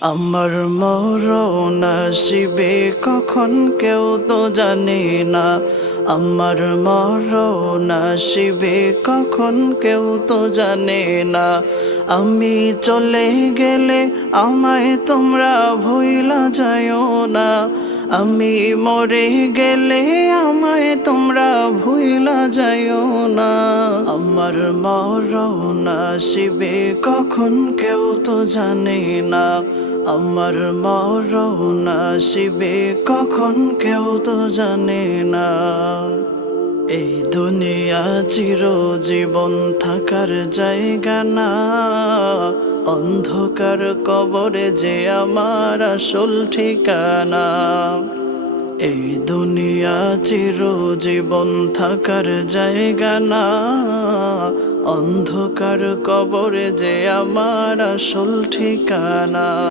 আমার মরণ আসিবে কখন কেউ তো জানে না। আমার মরণ আসিবে কখন কেউ তো জানে না। আমি চলে গেলে আমায় তোমরা ভুইলা যাইও না। আমি মরে গেলে আমায় তোমরা ভুইলা যাইও না। আমার মরণ আসিবে কখন কেউ তো জানে না। আমার মরণ আসিবে কখন কেউ তো জানে না। এই দুনিয়া চিরজীবন থাকার জায়গা না। অন্ধকার কবরে যে আমার আসল ঠিকানা। এই দুনিয়া চিরজীবন থাকার জায়গা না। অন্ধকার কবরে যে আমার আসল ঠিকানা।